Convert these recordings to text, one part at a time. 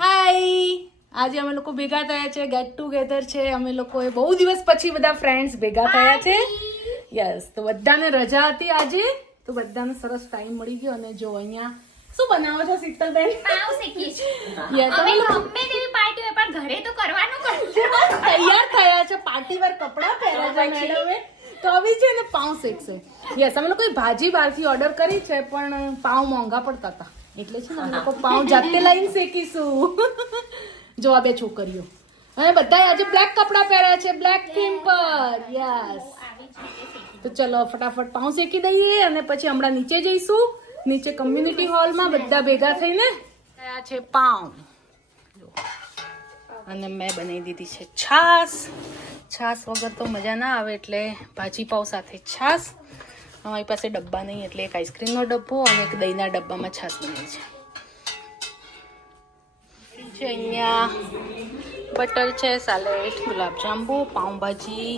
હાય, આજે અમે લોકો ભેગા થયા છે, ગેટ ટુગેધર છે. અમે લોકોએ બહુ દિવસ પછી બધા ફ્રેન્ડ્સ ભેગા થયા છે. યસ, તો બધાને રજા હતી આજે, તો બધાને સરસ ટાઈમ મળી ગયો. અને જો અહીંયા શું બનાવો છો શીતલબેન? પાવ શેકીએ છીએ. યસ, અમે ગમે તેવી પાર્ટી હોય પણ ઘરે તો કરવાનું તૈયાર થયા છે, પાર્ટીવેર કપડાં પહેર્યા છે મેડમે, તો આવી છે ને પાઉં શેકશે. યસ, અમે લોકોએ ભાજી બહારથી ઓર્ડર કરી છે, પણ પાઉં મોંઘા પડતા હતા, એટલે છે ને અમે લોકો પાઉં જાતે લઈને શેકીશું. જો આ બે છોકરીઓ અને બધા આજે બ્લેક કપડાં પહેર્યા છે, બ્લેક થીમ પર. યસ, તો ચલો ફટાફટ પાઉં શેકી દઈએ અને પછી હમણાં નીચે જઈશું. નીચે કમ્યુનિટી હોલમાં બધા ભેગા થઈને ગયા છે પાઉં. અને મેં બનાવી દીધી છે છાશ. છાશ વગર તો મજા ના આવે, એટલે ભાજી પાવ સાથે છાશ. અમારી પાસે ડબ્બા નહીં, એટલે એક આઈસ્ક્રીમનો ડબ્બો અને એક દહીંના ડબ્બામાં છાશ બનાવી છે. અહીંયા બટર છે, સાલેડ, ગુલાબજાંબુ, પાઉંભાજી,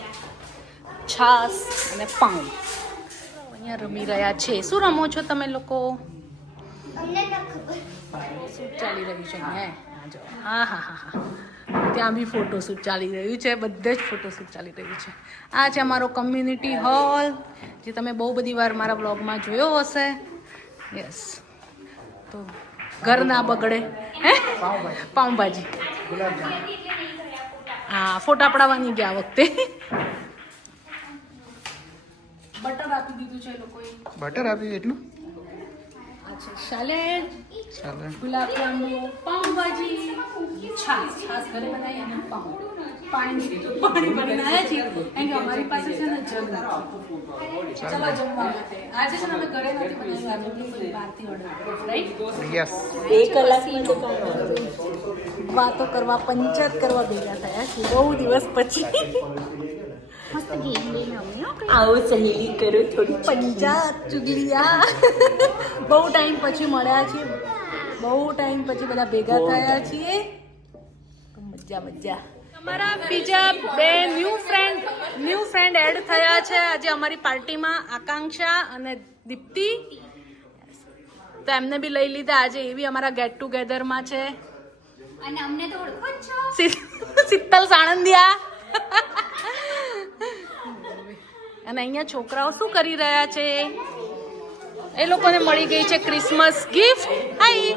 છાશ અને પાઉં. અહીંયા રમી રહ્યા છે. શું રમો છો તમે લોકો? શું ચાલી રહ્યું છે અહીંયા? હા હા હા હા, ત્યાં બી ફોટોશૂટ ચાલી રહ્યું છે, બધે જ ફોટોશૂટ ચાલી રહ્યું છે. આ છે અમારો કમ્યુનિટી હોલ, જે તમે બહુ બધી વાર મારા બ્લોગમાં જોયો હશે. યસ, તો ઘર ના બગડે. હે, પાઉંભાજી, હા, ફોટા પડાવવાની ગયા વખતે. બટર આપી દીધું છે લોકોએ. બટર આપી એટલું? આ છે સાલેડ, ગુલાબજાંબુ, પાઉંભાજી, છાશ. છાશ ઘરે બનાવી અને પાઉં. પાણી ભરીને આવ્યા છીએ, કારણ કે અમારી પાસે છે ને જગ નથી. ચલો જમવા માટે. આજે છે ને અમે ઘરે નથી બનાવ્યું, આજે કોઈ બહારથી ઓર્ડર કર્યો, રાઈટ? યસ. 2 કલાકની વાતો કરવા, પંચાયત કરવા ભેગા થયા છે બહુ દિવસ પછી. મસ્ત ગેમ લઈને રમ્યો. આવો સહેલી કરો, થોડી પંચાયત ચુગલિયા. બહુ ટાઈમ પછી મળ્યા છીએ, બહુ ટાઈમ પછી બધા ભેગા થયા છીએ, મજા મજા. અમારા બીજા બે ન્યૂ ફ્રેન્ડ એડ થયા છે આજે અમારી પાર્ટીમાં, આકાંક્ષા અને દીપ્તિ. તો એમને બી લઈ લીધા આજે, એ બી અમારા ગેટ ટુગેધરમાં છે. અને અમને તો ઓળખો જ છો. શીતલ સાણંદિયા. અને અહીંયા છોકરાઓ શું કરી રહ્યા છે? એ લોકોને મળી ગઈ છે ક્રિસમસ ગિફ્ટ. હાય,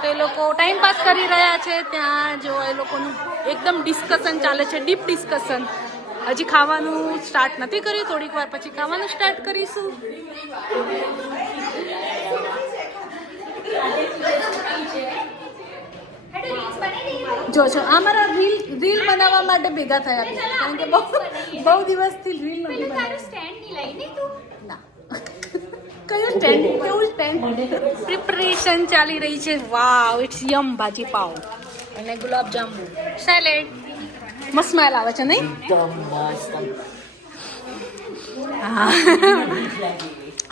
તો એ લોકો ટાઈમ પાસ કરી રહ્યા છે ત્યાં. જો એ લોકોનું એકદમ ડિસ્કશન ચાલે છે, ડીપ ડિસ્કશન. હજી ખાવાનું સ્ટાર્ટ નથી કર્યું, થોડીક વાર પછી ખાવાનું સ્ટાર્ટ કરીશું. જો છો અમારા રીલ બનાવવા માટે ભેગા થયા છે, કારણ કે બહુ દિવસથી રીલ નથી બનાવી. સ્ટેન્ડ ની લઈને તું ના, કયું સ્ટેન્ડ? કેવું સ્ટેન્ડ? પ્રિપરેશન ચાલી રહી છે. વાવ, ઇટ્સ યમ. ભાજી પાવ અને ગુલાબજાંબુ, સેલેડ. મસ્ત સ્મેલ આવે છે નહીં? હા,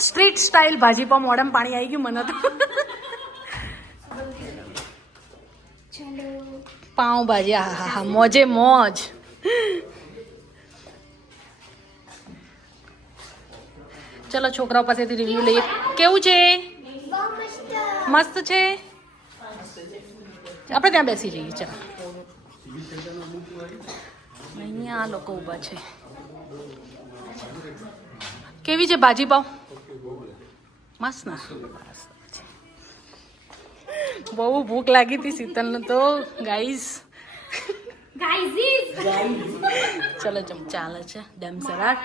સ્ટ્રીટ સ્ટાઇલ ભાજી પાવ. મોઢામાં પાણી આવી ગયું મને તો. પાઉં ભાજી, હા હા હા, મોજે મોજ. ચલો છોકરાઓ પાસેથી રિવ્યુ લઈએ. કેવું છે? મસ્ત છે. આપણે ત્યાં બેસી જઈએ. ચાલો, અહીંયા આ લોકો ઊભા છે. કેવી છે ભાજી પાવ? મસ્ત ના? બહુ ભૂખ લાગી હતી શીતલને તો ગાઈઝ. ચલો જમ ચાલે છે ડેમ સરાટ.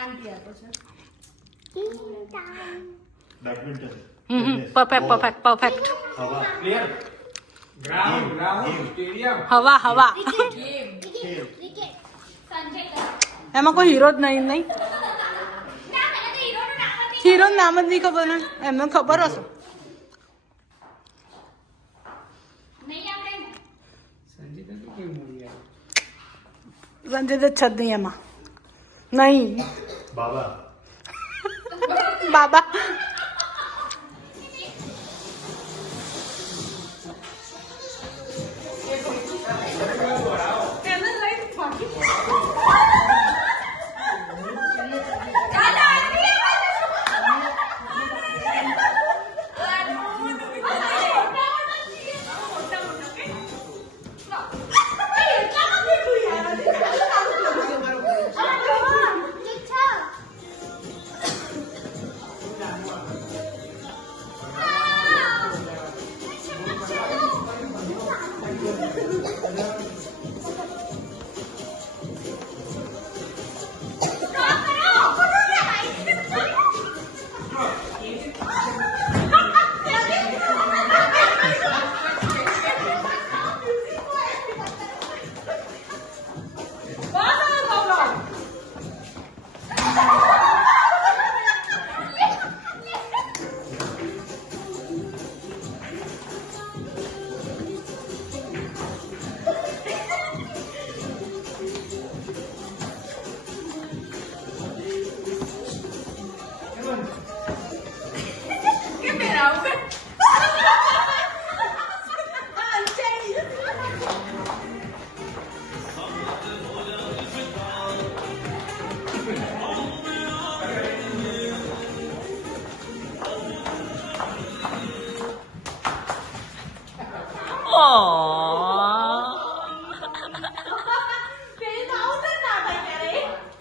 પરફેક્ટ. હવા એમાં કોઈ હીરો જ નહીં. હીરો નામ જ નહીં ખબર ને, એમને ખબર હશે. સંજય દત્ત છે જ નહીં એમાં. નહીં બાબા.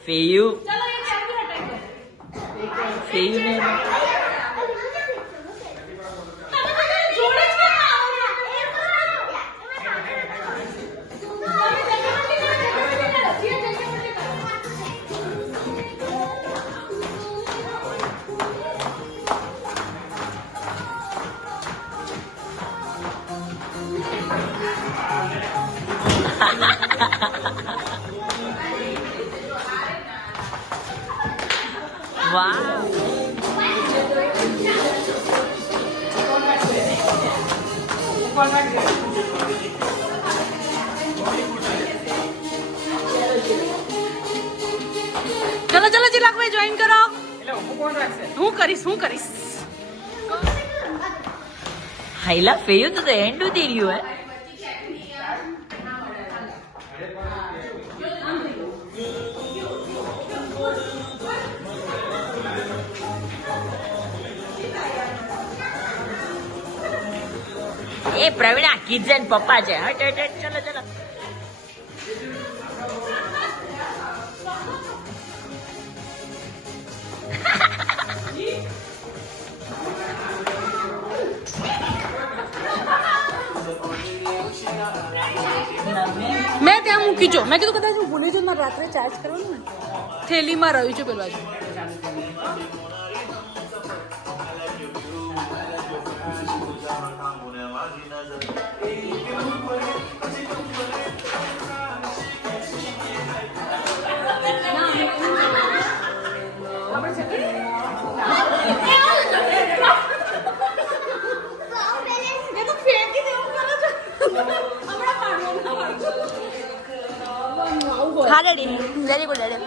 ફેયુ ફેયુ ને વાહ ચલો ચલો ચિરાગભાઈ જોઈન કરો. હું કરીશ હાઈલા ફેયુ તો એન્ડ ઉધી રહ્યું હે. એ પ્રવીણા કિડ્સ એન્ડ પપ્પા છે. હટ હટ હટ ચલો ચલો. મેં ત્યાં મૂકી જો. મેં કીધું કદાચ હું ભૂલી જઉં મારે રાત્રે ચાર્જ કરવાનું ને થેલીમાં રહ્યું છે પેલું બાજુ. હા ready very good ready.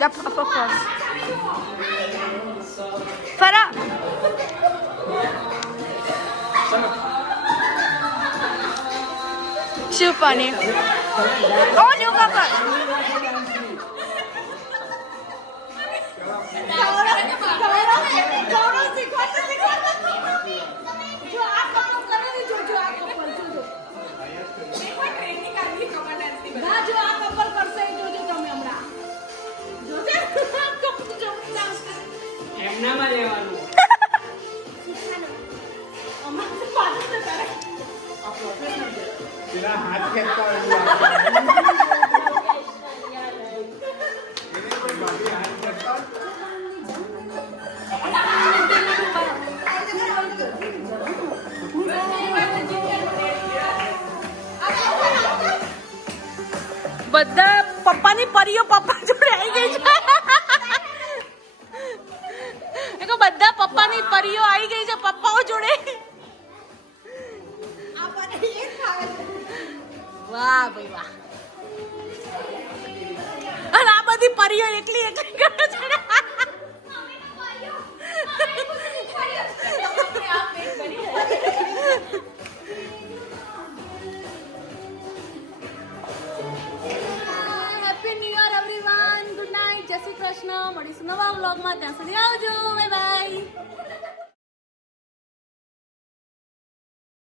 Yep, of course. Farah. So funny. Oh, new couple. એમનામાં રહેવાનું. પેલા હાથ ખેંચતા બધા પપ્પાની પરીઓ પપ્પા જોડે આવી ગઈ છે. બધા પપ્પાની પરીઓ આવી ગઈ છે પપ્પાઓ જોડે. વાહ ભાઈ વાહ. અને આ બધી પરીઓ એકલી એકલી કરે છે. Happy new year everyone. Good night. જય શ્રી કૃષ્ણ. મળીશું નવા વ્લોગમાં. ત્યાં સુધી આવજો. Bye bye.